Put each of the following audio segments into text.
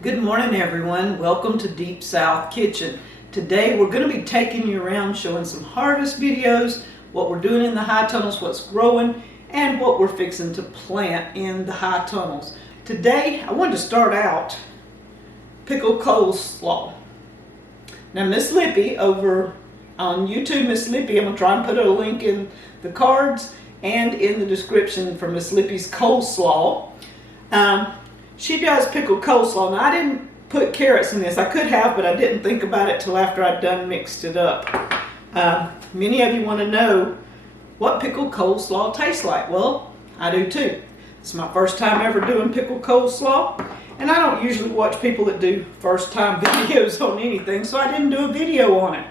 Good morning everyone. Welcome to Deep South Kitchen. Today we're going to be taking you around showing some harvest videos, what we're doing in the high tunnels, what's growing, and what we're fixing to plant in the high tunnels. Today I wanted to start out pickled coleslaw. Now Miss Lippy over on YouTube, Miss Lippy, I'm going to try and put a link in the cards and in the description for Miss Lippy's coleslaw. She does pickled coleslaw. Now I didn't put carrots in this. I could have, but I didn't think about it till after I'd done mixed it up. Many of you want to know what pickled coleslaw tastes like. Well, I do too. It's my first time ever doing pickled coleslaw, and I don't usually watch people that do first time videos on anything, so I didn't do a video on it.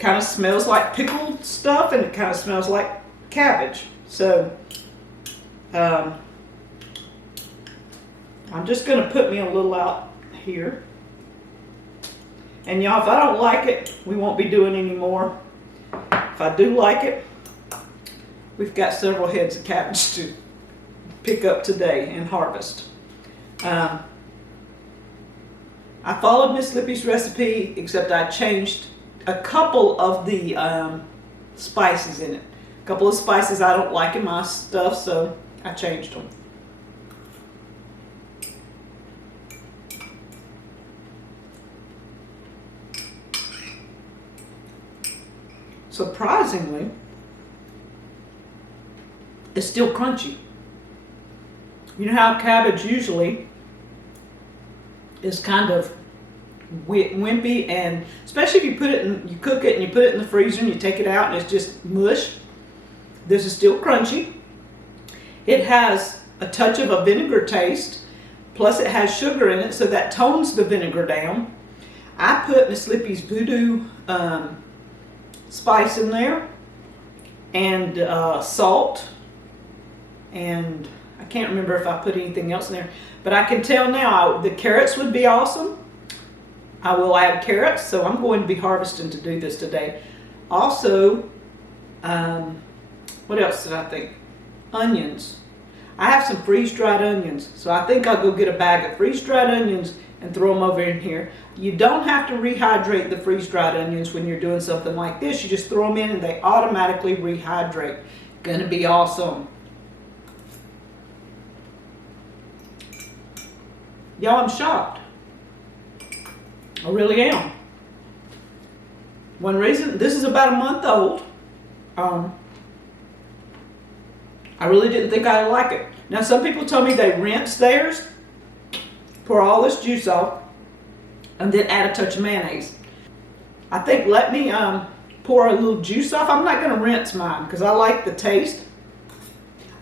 Kind of smells like pickled stuff, and it kind of smells like cabbage. So I'm just going to put me a little out here. And y'all, if I don't like it, we won't be doing any more. If I do like it, we've got several heads of cabbage to pick up today and harvest. I followed Miss Lippy's recipe, except I changed a couple of the spices in it. A couple of spices I don't like in my stuff, so I changed them. Surprisingly, it's still crunchy. You know how cabbage usually is kind of wimpy, and especially if you put it in, you cook it and you put it in the freezer and you take it out and it's just mush. This is still crunchy. It has a touch of a vinegar taste, plus it has sugar in it, so that tones the vinegar down. I put Miss Lippy's voodoo spice in there, and salt, and I can't remember if I put anything else in there, but I can tell now the carrots would be awesome. I will add carrots, so I'm going to be harvesting to do this today. Also, what else did I think? Onions. I have some freeze-dried onions, so I think I'll go get a bag of freeze-dried onions and throw them over in here. You don't have to rehydrate the freeze-dried onions when you're doing something like this. You just throw them in and they automatically rehydrate. Gonna be awesome. Y'all, I'm shocked. I really am. One reason, this is about a month old. I really didn't think I'd like it. Now some people told me they rinse theirs, pour all this juice off, and then add a touch of mayonnaise. I think let me pour a little juice off. I'm not going to rinse mine because I like the taste.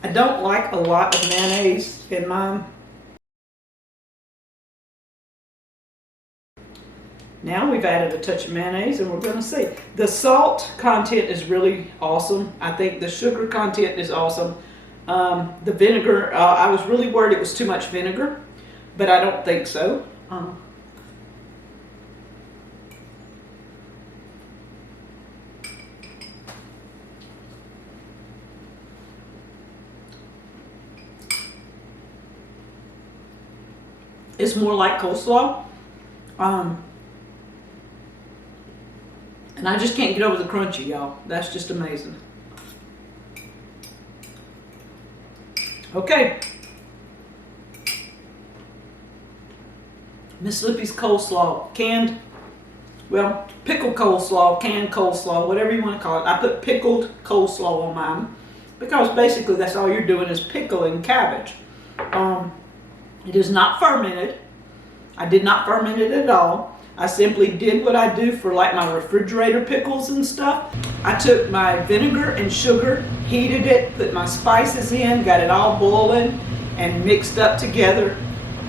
I don't like a lot of mayonnaise in mine. Now we've added a touch of mayonnaise, and we're going to see. The salt content is really awesome. I think the sugar content is awesome. The vinegar, I was really worried it was too much vinegar, but I don't think so. It's more like coleslaw. And I just can't get over the crunchy, y'all. That's just amazing. Okay. Miss Lippy's coleslaw. Canned, well, pickled coleslaw, canned coleslaw, whatever you want to call it. I put pickled coleslaw on mine because basically that's all you're doing is pickling cabbage. It is not fermented. I did not ferment it at all. I simply did what I do for like my refrigerator pickles and stuff. I took my vinegar and sugar, heated it, put my spices in, got it all boiling and mixed up together,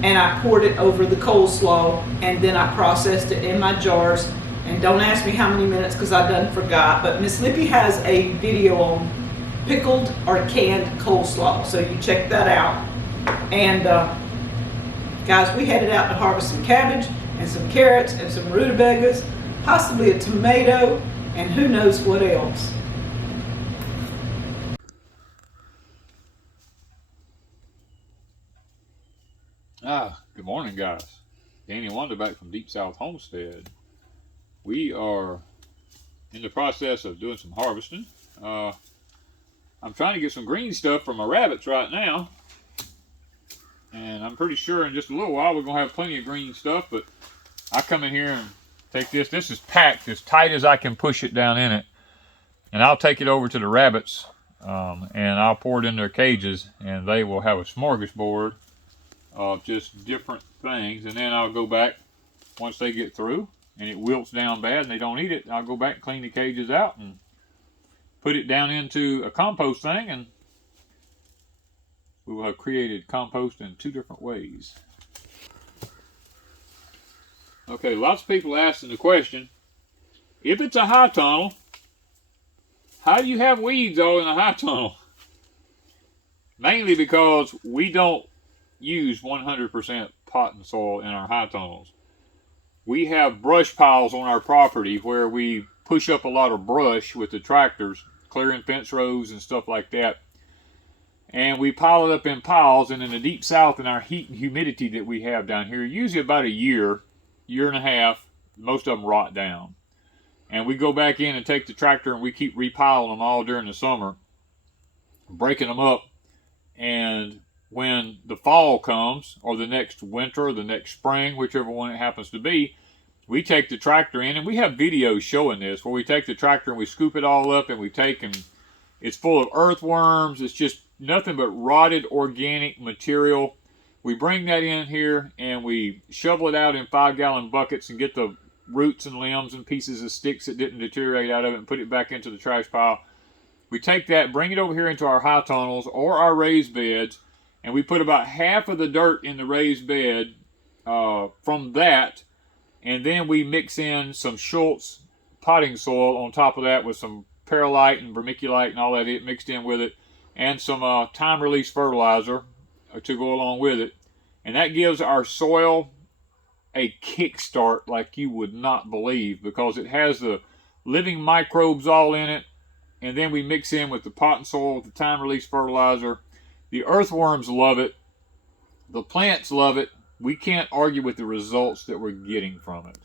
and I poured it over the coleslaw, and then I processed it in my jars. And don't ask me how many minutes because I done forgot, but Miss Lippy has a video on pickled or canned coleslaw, so you check that out. And guys, we headed out to harvest some cabbage and some carrots and some rutabagas, possibly a tomato, and who knows what else. Good morning, guys. Danny and Wanda back from Deep South Homestead. We are in the process of doing some harvesting. I'm trying to get some green stuff for my rabbits right now. And I'm pretty sure in just a little while we're going to have plenty of green stuff. But I come in here and take this. This is packed as tight as I can push it down in it. And I'll take it over to the rabbits. And I'll pour it in their cages. And they will have a smorgasbord of just different things. And then I'll go back once they get through and it wilts down bad and they don't eat it. I'll go back and clean the cages out and put it down into a compost thing, and we will have created compost in 2 different ways. Okay, lots of people asking the question, if it's a high tunnel, how do you have weeds all in a high tunnel? Mainly because we don't use 100% potting soil in our high tunnels. We have brush piles on our property where we push up a lot of brush with the tractors, clearing fence rows and stuff like that. And we pile it up in piles, and in the deep south, in our heat and humidity that we have down here, usually about a year and a half, most of them rot down. And we go back in and take the tractor and we keep repiling them all during the summer, breaking them up. And when the fall comes, or the next winter, or the next spring, whichever one it happens to be, we take the tractor in, and we have videos showing this, where we take the tractor and we scoop it all up, and we take and it's full of earthworms. It's just nothing but rotted organic material. We bring that in here and we shovel it out in 5-gallon buckets and get the roots and limbs and pieces of sticks that didn't deteriorate out of it and put it back into the trash pile. We take that, bring it over here into our high tunnels or our raised beds, and we put about half of the dirt in the raised bed from that, and then we mix in some Schultz potting soil on top of that with some perlite and vermiculite and all that mixed in with it, and some time-release fertilizer to go along with it. And that gives our soil a kickstart like you would not believe, because it has the living microbes all in it. And then we mix in with the potting soil, with the time-release fertilizer. The earthworms love it. The plants love it. We can't argue with the results that we're getting from it.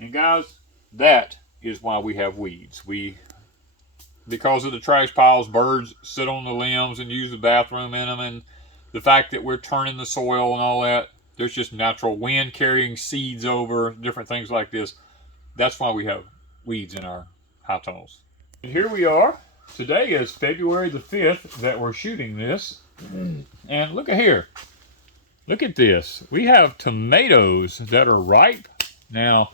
And guys, that is why we have weeds. Because of the trash piles, birds sit on the limbs and use the bathroom in them, and the fact that we're turning the soil and all that, there's just natural wind carrying seeds over, different things like this. That's why we have weeds in our high tunnels. And here we are. Today is February the 5th that we're shooting this. And look at here. Look at this. We have tomatoes that are ripe. Now,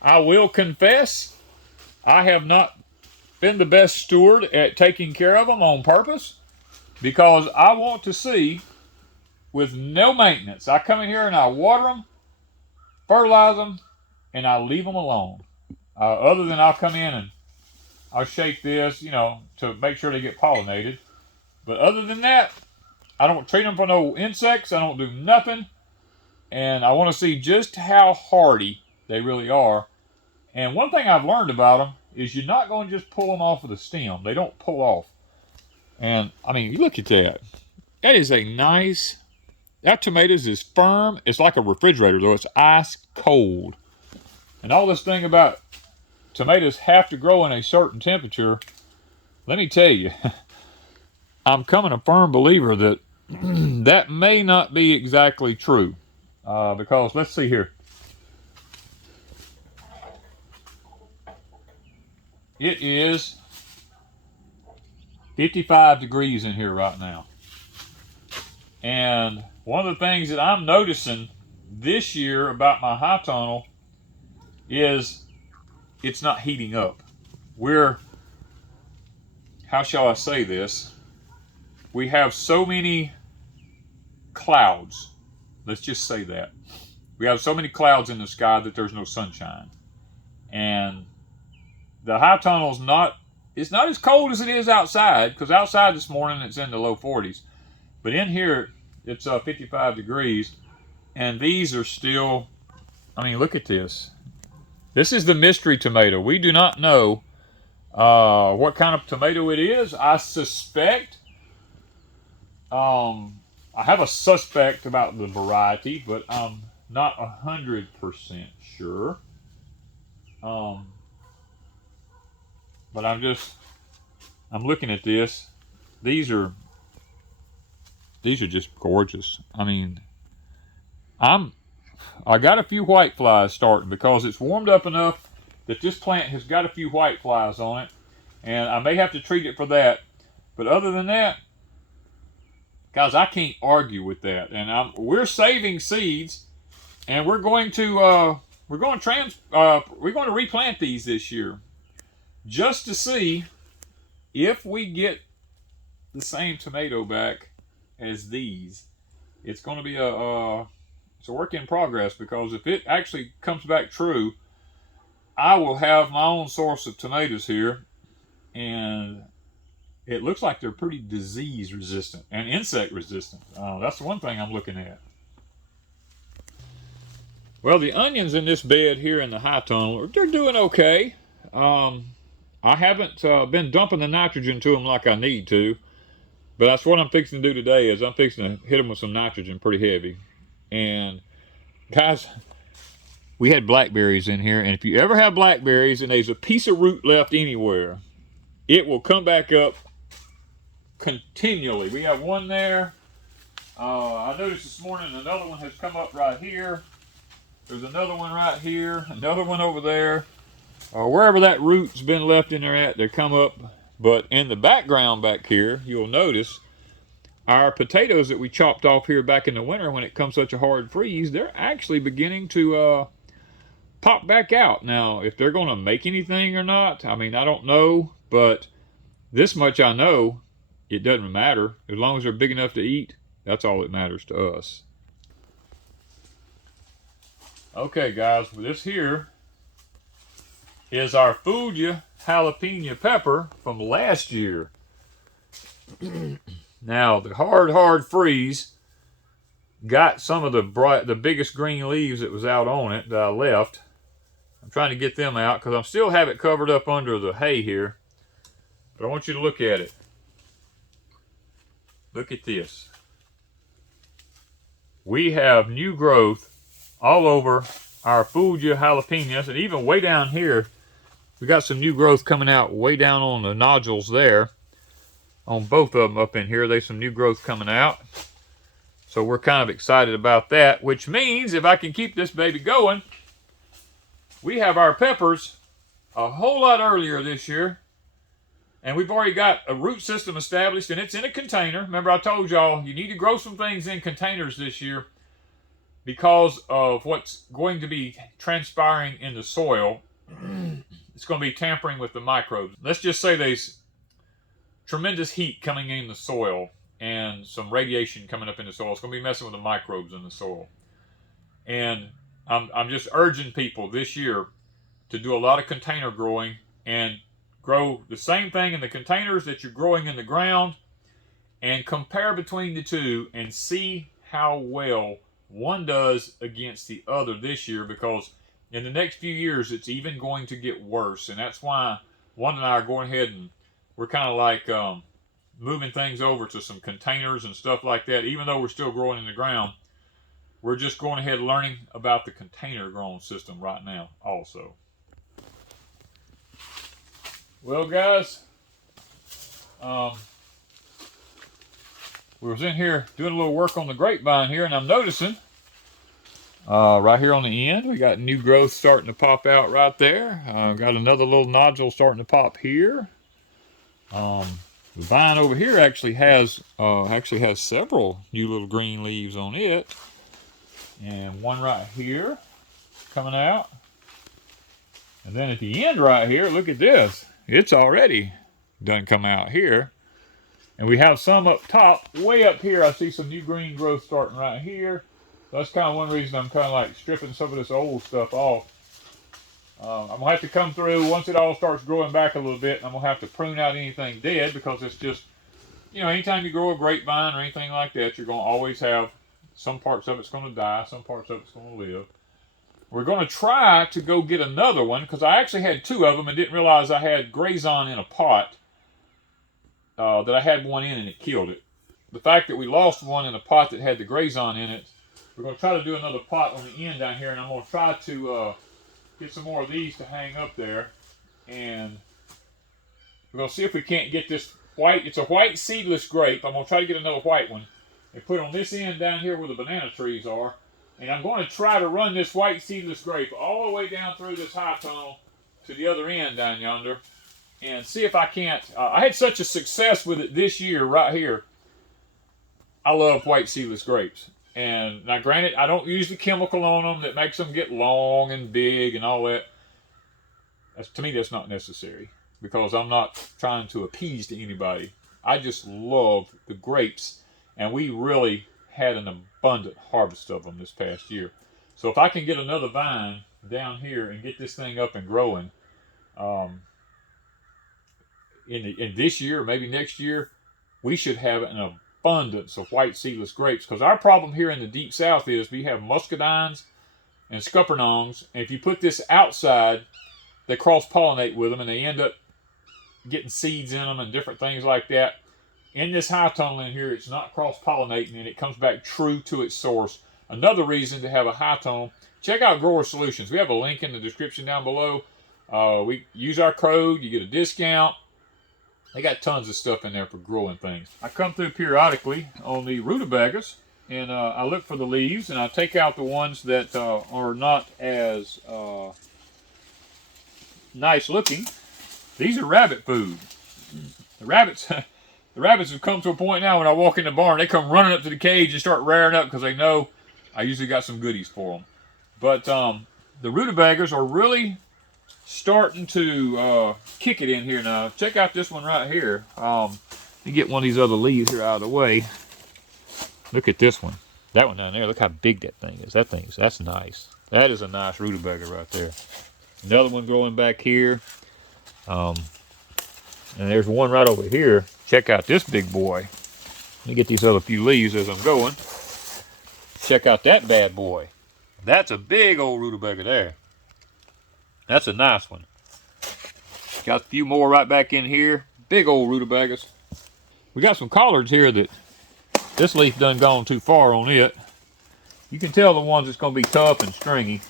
I will confess, I have not been the best steward at taking care of them on purpose, because I want to see, with no maintenance, I come in here and I water them, fertilize them, and I leave them alone. Other than I'll come in and I'll shake this, to make sure they get pollinated. But other than that, I don't treat them for no insects. I don't do nothing. And I want to see just how hardy they really are. And one thing I've learned about them is you're not going to just pull them off of the stem. They don't pull off. And, I mean, you look at that. That is a nice... That tomatoes is firm. It's like a refrigerator, though. It's ice cold. And all this thing about tomatoes have to grow in a certain temperature, let me tell you, I'm becoming a firm believer that that may not be exactly true. Because, let's see here. It is 55 degrees in here right now. And one of the things that I'm noticing this year about my high tunnel is it's not heating up. How shall I say this? We have so many clouds. Let's just say that. We have so many clouds in the sky that there's no sunshine. And the high tunnel's it's not as cold as it is outside, because outside this morning it's in the low 40s. But in here, it's 55 degrees. And these are still, I mean, look at this. This is the mystery tomato. We do not know what kind of tomato it is. I suspect I have a suspect about the variety, but I'm not 100% sure. But I'm looking at this. These are just gorgeous. I mean, I got a few white flies starting because it's warmed up enough that this plant has got a few white flies on it, and I may have to treat it for that. But other than that, guys, I can't argue with that. And we're saving seeds, and we're going to replant these this year, just to see if we get the same tomato back as these. It's going to be it's a work in progress, because if it actually comes back true, I will have my own source of tomatoes here, and it looks like they're pretty disease resistant and insect resistant. That's the one thing I'm looking at. Well, the onions in this bed here in the high tunnel, they're doing okay. I haven't been dumping the nitrogen to them like I need to, but that's what I'm fixing to do today. Is I'm fixing to hit them with some nitrogen pretty heavy. And guys, we had blackberries in here, and if you ever have blackberries and there's a piece of root left anywhere, it will come back up continually. We have one there. I noticed this morning another one has come up right here. There's another one right here, another one over there. Wherever that root's been left in there at, they come up. But in the background back here, you'll notice our potatoes that we chopped off here back in the winter when it comes such a hard freeze, they're actually beginning to pop back out. Now, if they're going to make anything or not, I mean, I don't know. But this much I know, it doesn't matter. As long as they're big enough to eat, that's all that matters to us. Okay, guys, well, this here is our Fuji jalapeno pepper from last year. Now, the hard freeze got some of the biggest green leaves that was out on it that I left. I'm trying to get them out because I still have it covered up under the hay here. But I want you to look at it. Look at this. We have new growth all over our Fuji jalapenos, and even way down here, we got some new growth coming out way down on the nodules there. On both of them up in here, there's some new growth coming out. So we're kind of excited about that, which means if I can keep this baby going, we have our peppers a whole lot earlier this year. And we've already got a root system established, and it's in a container. Remember, I told y'all you need to grow some things in containers this year because of what's going to be transpiring in the soil. It's going to be tampering with the microbes. Let's just say there's tremendous heat coming in the soil and some radiation coming up in the soil. It's going to be messing with the microbes in the soil. And I'm just urging people this year to do a lot of container growing and grow the same thing in the containers that you're growing in the ground, and compare between the two and see how well one does against the other this year, because in the next few years it's even going to get worse. And that's why Wanda and I are going ahead and we're kind of like moving things over to some containers and stuff like that. Even though we're still growing in the ground, we're just going ahead and learning about the container growing system right now also. Well, guys, we was in here doing a little work on the grapevine here, and I'm noticing right here on the end, we got new growth starting to pop out right there. Got another little nodule starting to pop here. The vine over here actually has several new little green leaves on it, and one right here coming out. And then at the end right here, look at this. It's already done come out here. And we have some up top. Way up here, I see some new green growth starting right here. So that's kind of one reason I'm kind of like stripping some of this old stuff off. I'm going to have to come through once it all starts growing back a little bit. I'm going to have to prune out anything dead, because it's just, you know, anytime you grow a grapevine or anything like that, you're going to always have some parts of it's going to die, some parts of it's going to live. We're going to try to go get another one, because I actually had two of them and didn't realize I had Grazon in a pot. That I had one in and it killed it. the fact that we lost one in a pot that had the grazon in it, we're going to try to do another pot on the end down here, and I'm going to try to get some more of these to hang up there, and we're going to see if we can't get this white. It's a white seedless grape. I'm going to try to get another white one and put it on this end down here where the banana trees are, and I'm going to try to run this white seedless grape all the way down through this high tunnel to the other end down yonder, and see if I can't. I had such a success with it this year right here. I love white seedless grapes. And now granted, I don't use the chemical on them that makes them get long and big and all that. To me, that's not necessary, because I'm not trying to appease to anybody. I just love the grapes, and we really had an abundant harvest of them this past year. So if I can get another vine down here and get this thing up and growing, in this year, maybe next year, we should have an abundance of white seedless grapes, because our problem here in the deep south is we have muscadines and scuppernongs, and if you put this outside, they cross-pollinate with them, and they end up getting seeds in them and different things like that. In this high tunnel in here, it's not cross-pollinating, and it comes back true to its source. Another reason to have a high tunnel, check out Grower Solutions. We have a link in the description down below. We use our code, you get a discount. They got tons of stuff in there for growing things. I come through periodically on the Rutabagas, and I look for the leaves, and I take out the ones that are not as nice looking. These are rabbit food. The rabbits have come to a point now when I walk in the barn, they come running up to the cage and start rearing up because they know I usually got some goodies for them. But the Rutabagas are really starting to kick it in here now. Check out this one right here. Let me get one of these other leaves here out of the way. Look at this one. That one down there. Look how big that thing is. That's nice. That is a nice rutabaga right there. Another one growing back here. And there's one right over here. Check out this big boy. Let me get these other few leaves as I'm going. Check out that bad boy. That's a big old rutabaga there. That's a nice one. Got a few more right back in here. Big old rutabagas. We got some collards here that this leaf done gone too far on it. You can tell the ones that's going to be tough and stringy.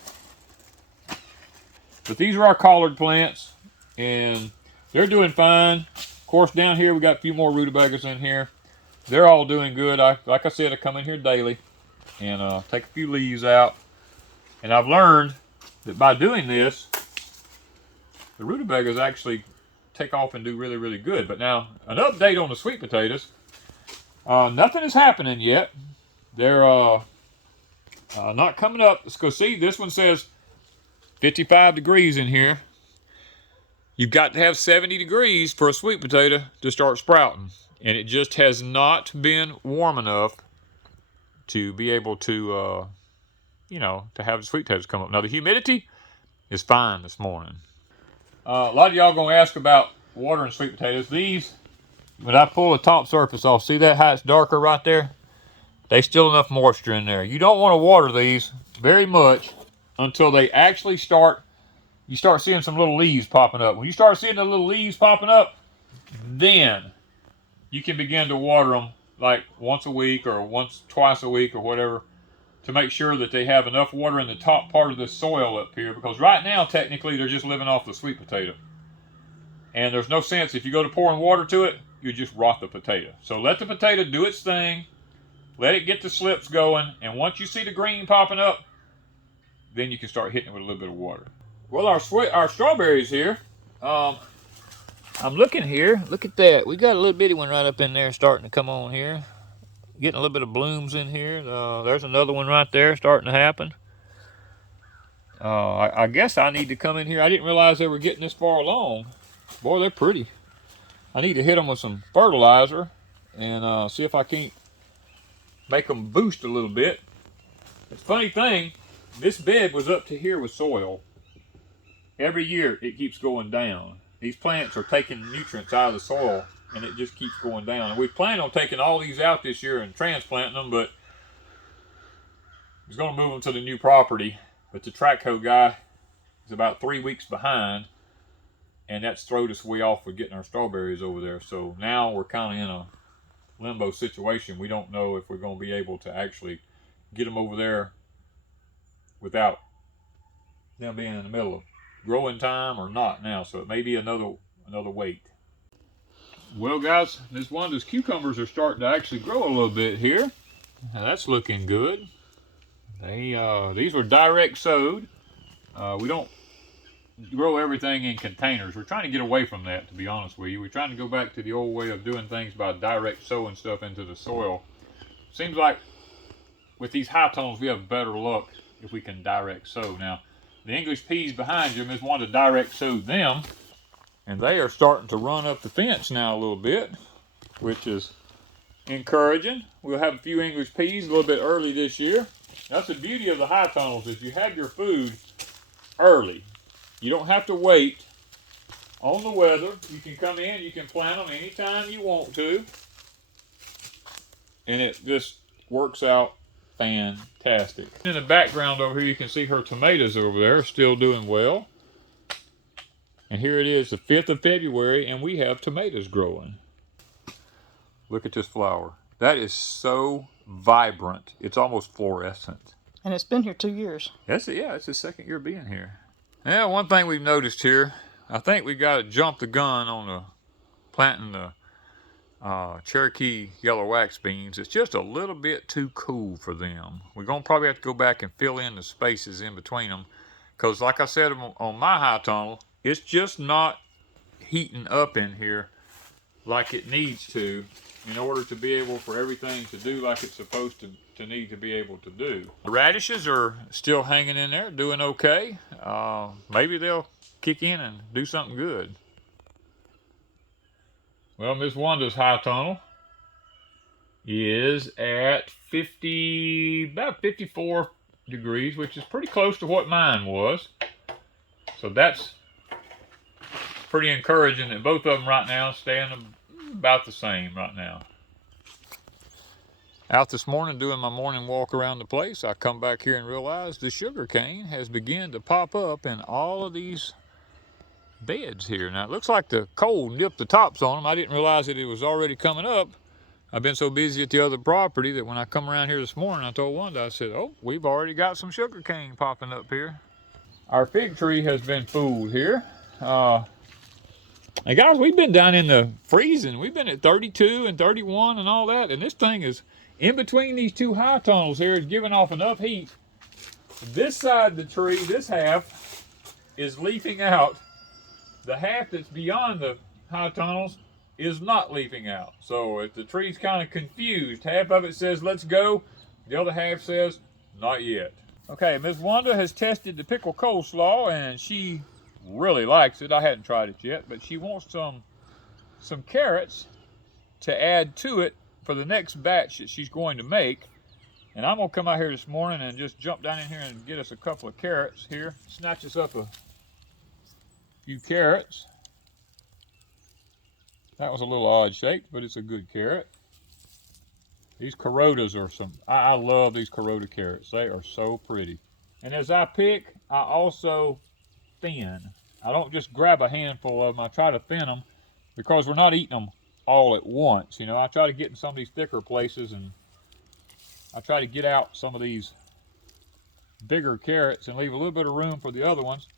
But these are our collard plants, and they're doing fine. Of course, down here we got a few more rutabagas in here. They're all doing good. Like I said, I come in here daily and take a few leaves out. And I've learned that by doing this, the rutabagas actually take off and do really, really good. But now, an update on the sweet potatoes. Nothing is happening yet. They're not coming up. Let's go see. This one says 55 degrees in here. You've got to have 70 degrees for a sweet potato to start sprouting. And it just has not been warm enough to be able to, to have the sweet potatoes come up. Now, the humidity is fine this morning. A lot of y'all going to ask about watering sweet potatoes. These, when I pull the top surface off, see that how it's darker right there? There's still enough moisture in there. You don't want to water these very much until they actually you start seeing some little leaves popping up. When you start seeing the little leaves popping up, then you can begin to water them like once a week or twice a week or whatever, to make sure that they have enough water in the top part of this soil up here, because right now technically they're just living off the sweet potato. And there's no sense, if you go to pouring water to it, you just rot the potato. So let the potato do its thing, let it get the slips going, and once you see the green popping up, then you can start hitting it with a little bit of water. Well, our strawberries here, I'm looking here, look at that. We got a little bitty one right up in there starting to come on here. Getting a little bit of blooms in here. There's another one right there starting to happen. I guess I need to come in here. I didn't realize they were getting this far along. Boy, they're pretty. I need to hit them with some fertilizer and see if I can't make them boost a little bit. The funny thing, this bed was up to here with soil. Every year it keeps going down. These plants are taking nutrients out of the soil, and it just keeps going down. And we plan on taking all these out this year and transplanting them, but he's going to move them to the new property. But the track hoe guy is about 3 weeks behind, and that's throwed us way off with getting our strawberries over there. So now we're kind of in limbo situation. We don't know if we're going to be able to actually get them over there without them being in the middle of growing time or not now. So it may be another wait. Well, guys, Miss Wanda's cucumbers are starting to actually grow a little bit here. Now, that's looking good. These were direct sowed. We don't grow everything in containers. We're trying to get away from that, to be honest with you. We're trying to go back to the old way of doing things by direct sowing stuff into the soil. Seems like with these high tones, we have better luck if we can direct sow. Now, the English peas behind you, Miss Wanda direct sowed them, and they are starting to run up the fence now a little bit, which is encouraging. We'll have a few English peas a little bit early this year. That's the beauty of the high tunnels. If you have your food early, you don't have to wait on the weather. You can come in, you can plant them anytime you want to, and it just works out fantastic. In the background over here, you can see her tomatoes over there still doing well. And here it is, the 5th of February, and we have tomatoes growing. Look at this flower. That is so vibrant. It's almost fluorescent. And it's been here 2 years. It's the second year being here. Yeah, one thing we've noticed here, I think we got to jump the gun on the planting the Cherokee yellow wax beans. It's just a little bit too cool for them. We're going to probably have to go back and fill in the spaces in between them. Because like I said on my high tunnel, it's just not heating up in here like it needs to in order to be able for everything to do like it's supposed to need to be able to do. The radishes are still hanging in there, doing okay. Maybe they'll kick in and do something good. Well, Miss Wanda's high tunnel is at about 54 degrees, which is pretty close to what mine was. So that's pretty encouraging that both of them right now staying about the same right now. Out this morning doing my morning walk around the place, I come back here and realize the sugar cane has begun to pop up in all of these beds here. Now it looks like the cold nipped the tops on them. I didn't realize that it was already coming up. I've been so busy at the other property that when I come around here this morning, I told Wanda, I said, oh, we've already got some sugar cane popping up here. Our fig tree has been fooled here. And guys, we've been down in the freezing. We've been at 32 and 31 and all that. And this thing is in between these two high tunnels here, is giving off enough heat. This side of the tree, this half, is leafing out. The half that's beyond the high tunnels is not leafing out. So if the tree's kind of confused, half of it says, let's go. The other half says, not yet. Okay, Miss Wanda has tested the pickled coleslaw and she really likes it. I hadn't tried it yet, but she wants some carrots to add to it for the next batch that she's going to make. And I'm gonna come out here this morning and just jump down in here and get us a couple of carrots here. Snatch us up a few carrots. That was a little odd shaped, but it's a good carrot. These Corotas are I love these Corota carrots. They are so pretty. And as I pick, I also thin. I don't just grab a handful of them. I try to thin them because we're not eating them all at once. You know, I try to get in some of these thicker places and I try to get out some of these bigger carrots and leave a little bit of room for the other ones.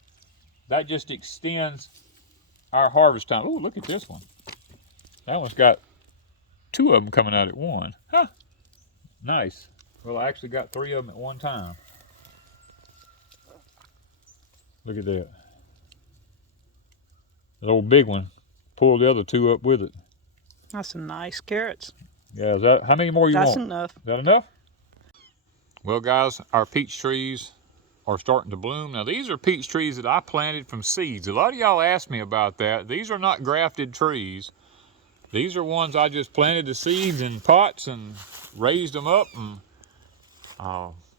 That just extends our harvest time. Oh, look at this one. That one's got 2 of them coming out at one. Huh. Nice. Well, I actually got 3 of them at one time. Look at that. That old big one pulled the other 2 up with it. That's some nice carrots. Yeah, is that, how many more you want? That's enough. Is that enough? Well, guys, our peach trees are starting to bloom. Now, these are peach trees that I planted from seeds. A lot of y'all asked me about that. These are not grafted trees. These are ones I just planted the seeds in pots and raised them up. And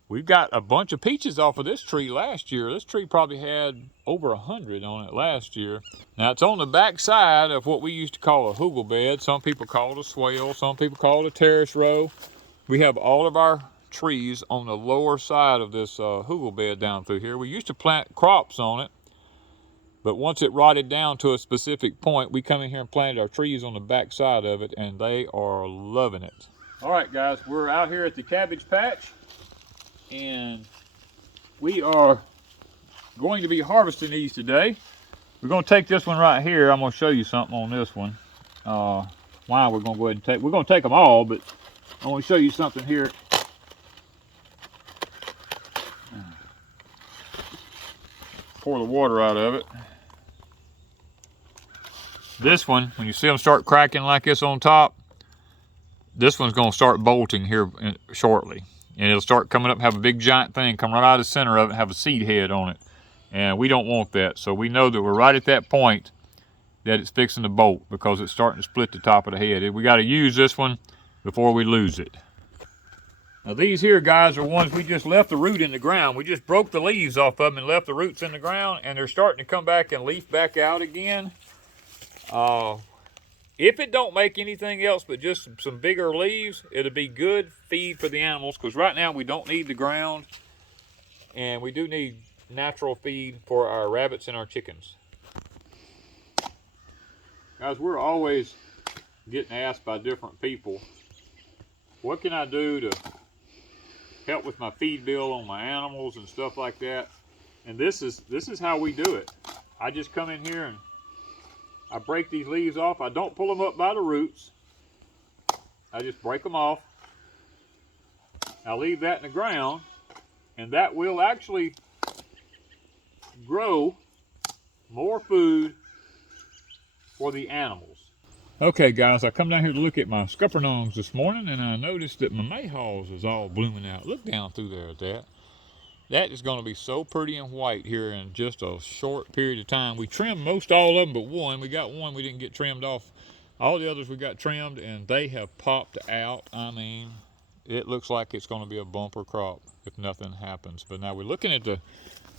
we've got a bunch of peaches off of this tree last year. This tree probably had over 100 on it last year. Now, it's on the back side of what we used to call a hugel bed. Some people call it a swale. Some people call it a terrace row. We have all of our trees on the lower side of this hugel bed down through here. We used to plant crops on it. But once it rotted down to a specific point, we come in here and planted our trees on the back side of it, and they are loving it. All right, guys, we're out here at the cabbage patch, and we are going to be harvesting these today. We're going to take this one right here. I'm going to show you something on this one. Why we're going to go ahead and take, we're going to take them all, but I want to show you something here. Pour the water out of it. This one, when you see them start cracking like this on top, this one's going to start bolting here shortly. And it'll start coming up, have a big giant thing come right out of the center of it, have a seed head on it. And we don't want that. So we know that we're right at that point that it's fixing to bolt because it's starting to split the top of the head. We got to use this one before we lose it. Now these here, guys, are ones we just left the root in the ground. We just broke the leaves off of them and left the roots in the ground, and they're starting to come back and leaf back out again. If it don't make anything else but just some bigger leaves, it'll be good feed for the animals, because right now we don't need the ground, and we do need natural feed for our rabbits and our chickens. Guys, we're always getting asked by different people, what can I do to help with my feed bill on my animals and stuff like that? And this is how we do it. I just come in here and I break these leaves off. I don't pull them up by the roots. I just break them off. I leave that in the ground, and that will actually grow more food for the animals. Okay, guys, I come down here to look at my scuppernongs this morning, and I noticed that my mayhaws is all blooming out. Look down through there at that. That is going to be so pretty and white here in just a short period of time. We trimmed most all of them but one. We got one we didn't get trimmed off. All the others we got trimmed, and they have popped out. I mean, it looks like it's going to be a bumper crop if nothing happens. But now we're looking at the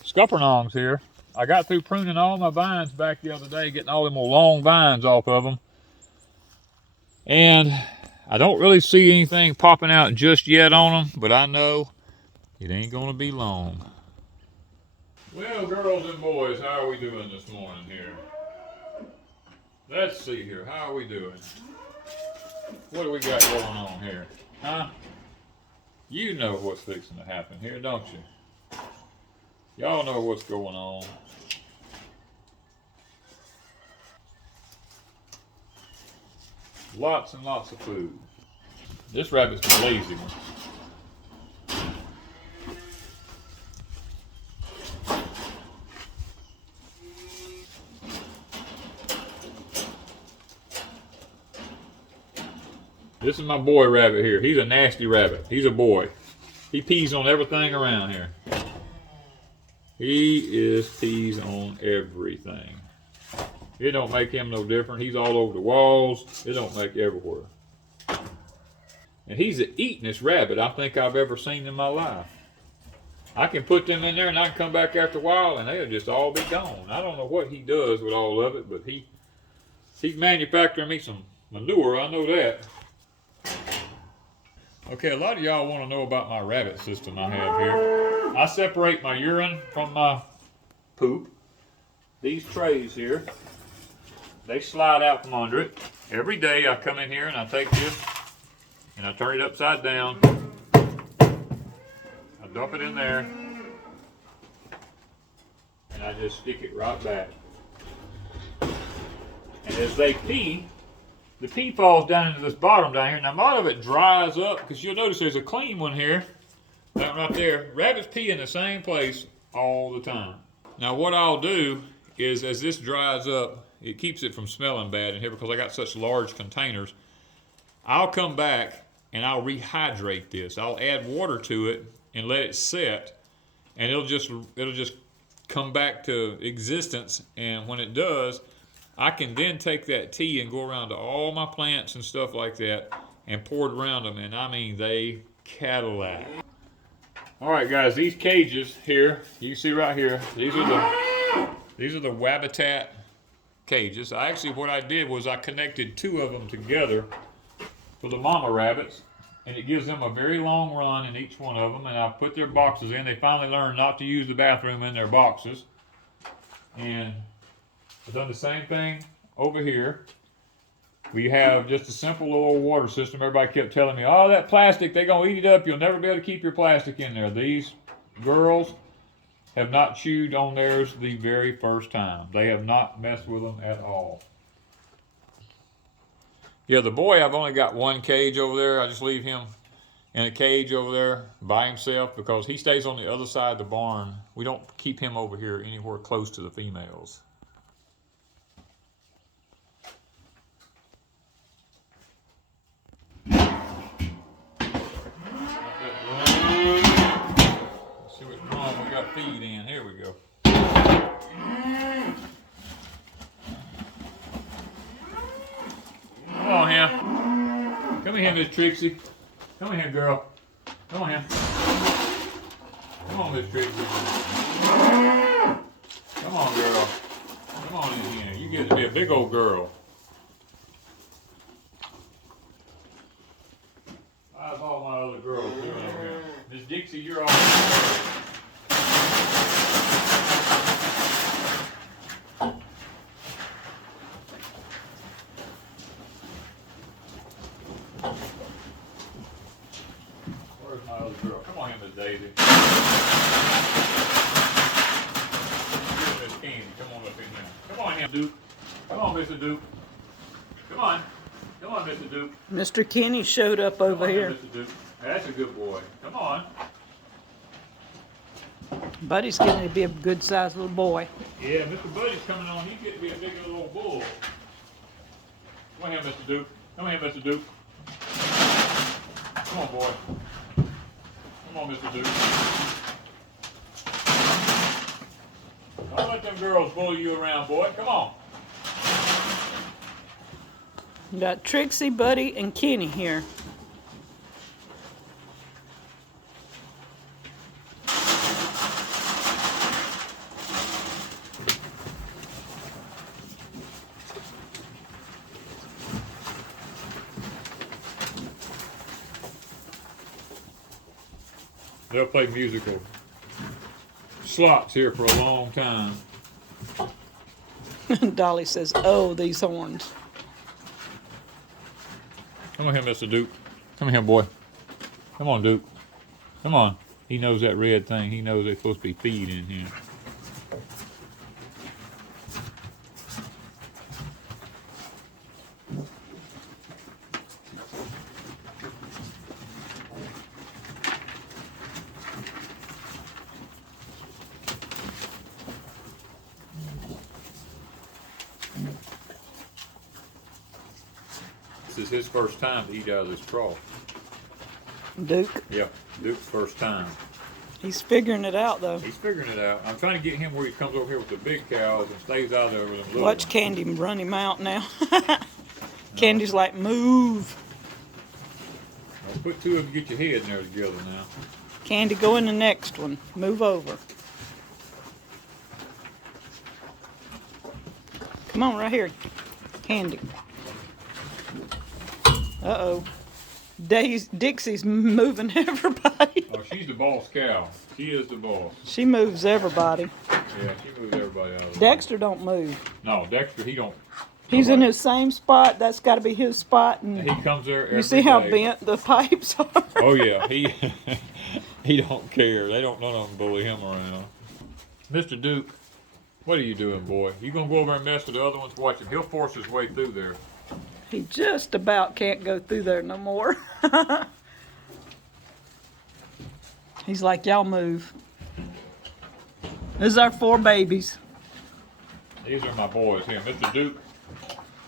scuppernongs here. I got through pruning all my vines back the other day, getting all them long vines off of them. And I don't really see anything popping out just yet on them, but I know it ain't gonna be long. Well, girls and boys, how are we doing this morning here? Let's see here, how are we doing? What do we got going on here? Huh? You know what's fixing to happen here, don't you? Y'all know what's going on. Lots and lots of food. This rabbit's the lazy one. This is my boy rabbit here. He's a nasty rabbit. He's a boy. He pees on everything around here. He pees on everything. It don't make him no different. He's all over the walls. It don't make everywhere. And he's the eatingest rabbit I think I've ever seen in my life. I can put them in there and I can come back after a while and they'll just all be gone. I don't know what he does with all of it, but he's manufacturing me some manure, I know that. Okay, a lot of y'all want to know about my rabbit system I have here. I separate my urine from my poop. These trays here, they slide out from under it. Every day I come in here and I take this and I turn it upside down. I dump it in there and I just stick it right back. And as they pee, the pee falls down into this bottom down here. Now a lot of it dries up because you'll notice there's a clean one here, that right there. Rabbits pee in the same place all the time. Now what I'll do is as this dries up, it keeps it from smelling bad in here because I got such large containers. I'll come back and I'll rehydrate this. I'll add water to it and let it set, and it'll just come back to existence. And when it does, I can then take that tea and go around to all my plants and stuff like that and pour it around them, and I mean they Cadillac. All right, guys, these cages here, you see right here, these are the Wabitat cages. What I did was I connected two of them together for the mama rabbits, and it gives them a very long run in each one of them, and I put their boxes in. They finally learned not to use the bathroom in their boxes, and I've done the same thing over here. We have just a simple little water system. Everybody kept telling me, oh, that plastic, they're going to eat it up. You'll never be able to keep your plastic in there. These girls have not chewed on theirs the very first time. They have not messed with them at all. Yeah, the boy, I've only got one cage over there. I just leave him in a cage over there by himself because he stays on the other side of the barn. We don't keep him over here anywhere close to the females. Feed in. Here we go. Come on here. Come here, Miss Trixie. Come here, girl. Come on here. Come on, Miss Trixie. Come on, girl. Come on in here. You get to be a big old girl. How's all my other girls doing over here? Miss Dixie, you're all. Where's my other girl? Come on here, Miss Daisy. Miss Candy, come on up in here. Come on here, Duke. Come on, Mr. Duke. Come on. Come on, Mr. Duke. Mr. Kenny showed up over here. Mr. Duke. That's a good boy. Come on. Buddy's getting to be a good sized little boy. Yeah, Mr. Buddy's coming on. He's getting to be a big little bull. Come on here, Mr. Duke. Come on here, Mr. Duke. Come on, boy. Come on, Mr. Duke. Don't let them girls bully you around, boy. Come on. We got Trixie, Buddy, and Kenny here. They'll play musical slots here for a long time. Dolly says, oh, these horns. Come on here, Mr. Duke. Come here, boy. Come on, Duke. Come on. He knows that red thing. He knows there's supposed to be feed in here. This is his first time to eat out of this trough. Duke? Yeah, Duke's first time. He's figuring it out, though. He's figuring it out. I'm trying to get him where he comes over here with the big cows and stays out there with them little Watch ones. Candy run him out now. Candy's like, move. Well, put two of them, get your head in there together now. Candy, go in the next one. Move over. Come on, right here. Candy. Uh-oh. Dixie's moving everybody. Oh, she's the boss cow. She is the boss. She moves everybody. Yeah, she moves everybody out of the way. Dexter don't move. No, Dexter, he don't. He's in his same spot. That's got to be his spot. And He comes there every you see how day. bent the pipes are? Oh yeah, he don't care. They don't none of them bully him around. Mr. Duke, what are you doing, boy? You gonna go over and mess with the other ones? Watch him. He'll force his way through there. He just about can't go through there no more. He's like, y'all move. This is our 4 babies. These are my boys here. Mr. Duke,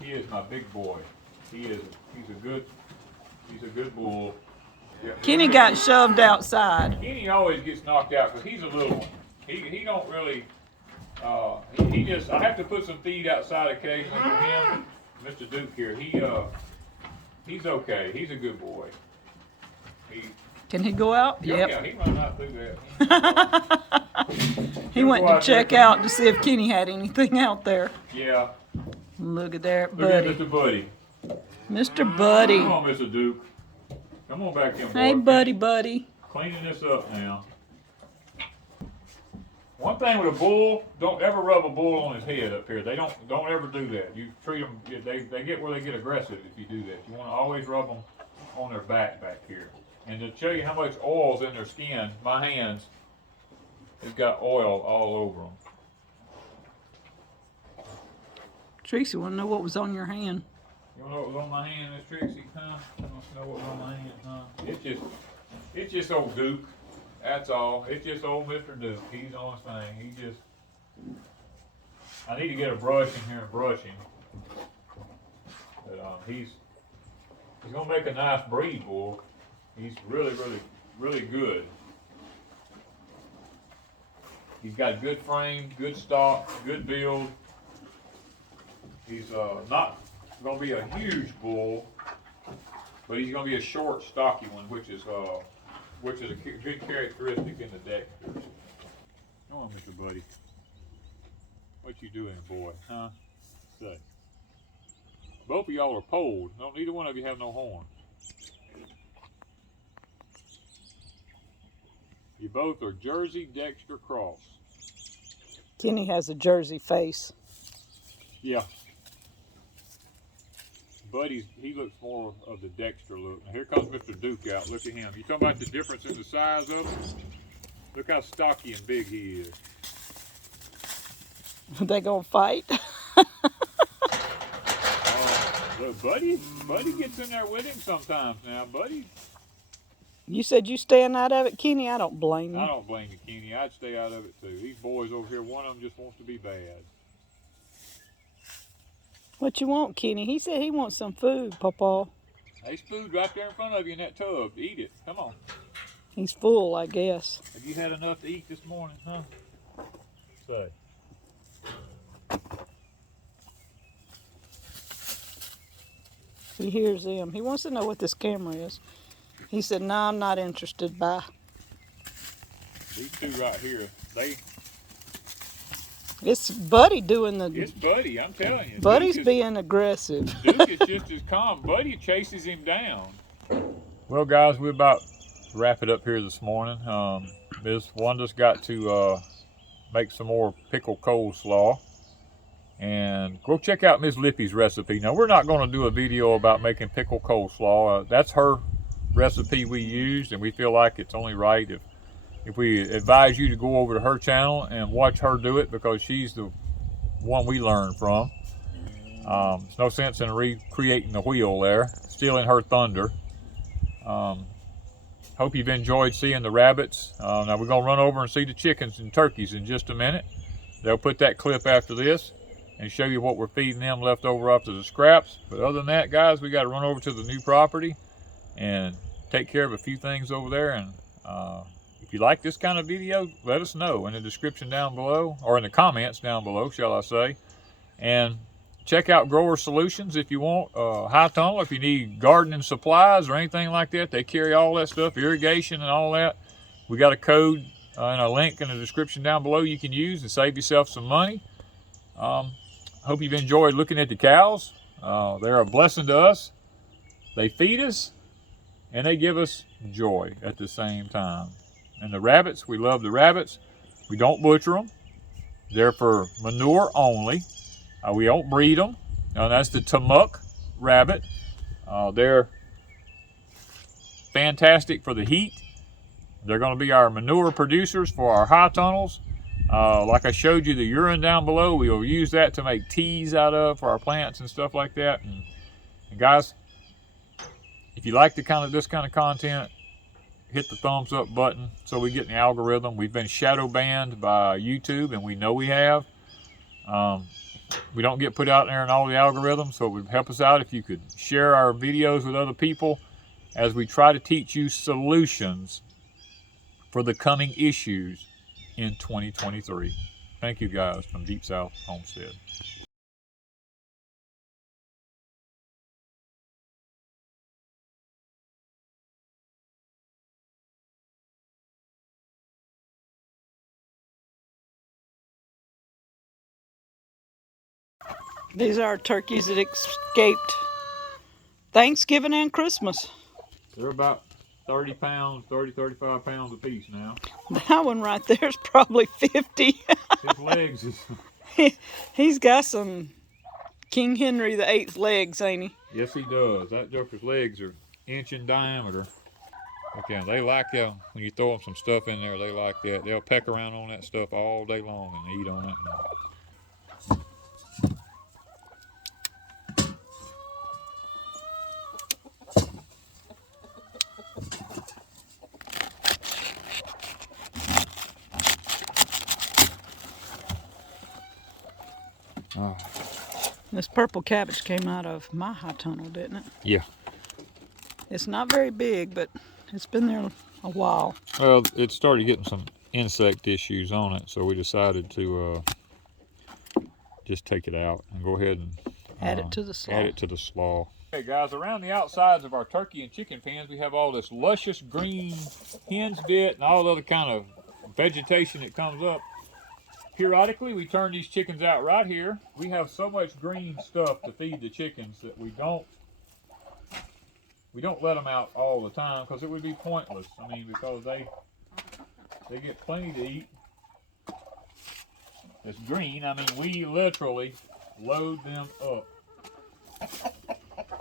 he is my big boy. He's a good bull. Yeah. Kenny got shoved outside. Kenny always gets knocked out because he's a little one. He don't really. He just. I have to put some feed outside occasionally for him. Mr. Duke here. He's okay. He's a good boy. Can he go out? Yeah, Yep. he run right through that. He went to check out to see if Kenny had anything out there. Yeah. Look at there, Look at Buddy. Mr. Buddy. Mr. Buddy. Come on, Mr. Duke. Come on back in, boy. Hey, Buddy. Cleaning this up now. One thing with a bull, don't ever rub a bull on his head up here. They don't ever do that. You treat them, they get where they get aggressive if you do that. You want to always rub them on their back here. And to show you how much oil's in their skin, my hands has got oil all over them. Tracy want to know what was on your hand. You want to know what was on my hand, Miss Trixie? Huh? You want to know what was on my hand, huh? It's just old Duke. That's all. It's just old Mr. Duke. He's on his thing. I need to get a brush in here and brush him. But he's gonna make a nice breed bull. He's really good. He's got a good frame, good stock, good build. He's not gonna be a huge bull, but he's gonna be a short, stocky one, which is a good characteristic in the Dexters. Come on, Mr. Buddy. What you doing, boy? Huh? Say. Both of y'all are polled. No, neither one of you have no horn. You both are Jersey Dexter cross. Kenny has a Jersey face. Yeah. Buddy, he looks more of the Dexter look. Now here comes Mr. Duke out. Look at him. You talking about the difference in the size of him? Look how stocky and big he is. They gonna fight? Look, Buddy gets in there with him sometimes now. Buddy. You said you staying out of it, Kenny? I don't blame you. I don't blame you, Kenny. I'd stay out of it too. These boys over here, one of them just wants to be bad. What you want, Kenny? He said he wants some food, Papa. There's food right there in front of you in that tub. Eat it. Come on. He's full, I guess. Have you had enough to eat this morning, huh? Say. He hears them. He wants to know what this camera is. He said, "No, I'm not interested. Bye." These two right here, It's Buddy doing the... It's Buddy, I'm telling you. Buddy's being aggressive. Duke is just as calm. Buddy chases him down. Well, guys, we're about to wrap it up here this morning. Ms. Wanda's got to make some more pickled coleslaw. And go check out Ms. Lippy's recipe. Now, we're not going to do a video about making pickled coleslaw. That's her recipe we used, and we feel like it's only right if we advise you to go over to her channel and watch her do it, because she's the one we learned from. There's no sense in recreating the wheel there, stealing her thunder. Hope you've enjoyed seeing the rabbits. Now we're gonna run over and see the chickens and turkeys in just a minute. They'll put that clip after this and show you what we're feeding them left over after the scraps. But other than that, guys, we got to run over to the new property and take care of a few things over there. And if you like this kind of video, let us know in the description down below, or in the comments down below, shall I say. And check out Grower Solutions if you want high tunnel, if you need gardening supplies or anything like that. They carry all that stuff, irrigation and all that. We got a code and a link in the description down below you can use to save yourself some money. Hope you've enjoyed looking at the cows. They're a blessing to us. They feed us and they give us joy at the same time. And the rabbits, we love the rabbits. We don't butcher them. They're for manure only. We don't breed them. That's the Tamuk rabbit. They're fantastic for the heat. They're going to be our manure producers for our high tunnels. Like I showed you the urine down below, we'll use that to make teas out of for our plants and stuff like that. And guys, if you like this kind of content, hit the thumbs up button so we get in the algorithm. We've been shadow banned by YouTube, and we know we have. We don't get put out there in all the algorithms, so it would help us out if you could share our videos with other people as we try to teach you solutions for the coming issues in 2023. Thank you, guys, from Deep South Homestead. These are turkeys that escaped Thanksgiving and Christmas. They're about 30 pounds, 30, 35 pounds a piece now. That one right there is probably 50. His legs is... He's got some King Henry VIII legs, ain't he? Yes, he does. That joker's legs are inch in diameter. Okay, they like when you throw them some stuff in there, they like that. They'll peck around on that stuff all day long and eat on it. Oh. This purple cabbage came out of my high tunnel, didn't it? Yeah. It's not very big, but it's been there a while. Well, it started getting some insect issues on it, so we decided to just take it out and go ahead and Add it to the slaw. Add it to the slaw. Okay, guys, around the outsides of our turkey and chicken pens, we have all this luscious green hen's bit and all the other kind of vegetation that comes up. Periodically, we turn these chickens out right here. We have so much green stuff to feed the chickens that we don't let them out all the time because it would be pointless. I mean, because they get plenty to eat. It's green. I mean, we literally load them up.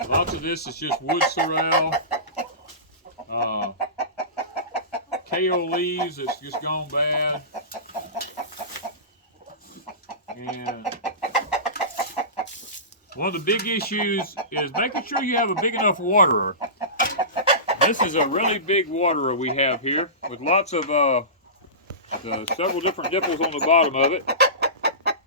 Lots of this is just wood sorrel, kale leaves that's just gone bad. And one of the big issues is making sure you have a big enough waterer. This is a really big waterer we have here with lots of several different nipples on the bottom of it.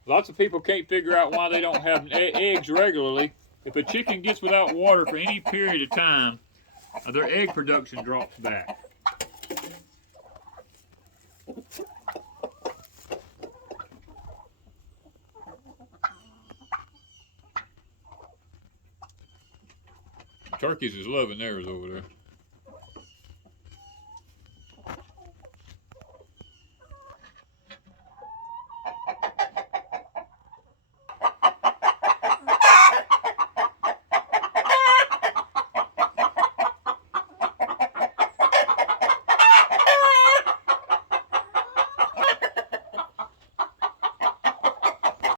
Lots of people can't figure out why they don't have eggs regularly. If a chicken gets without water for any period of time, their egg production drops back. Turkeys is loving theirs over there.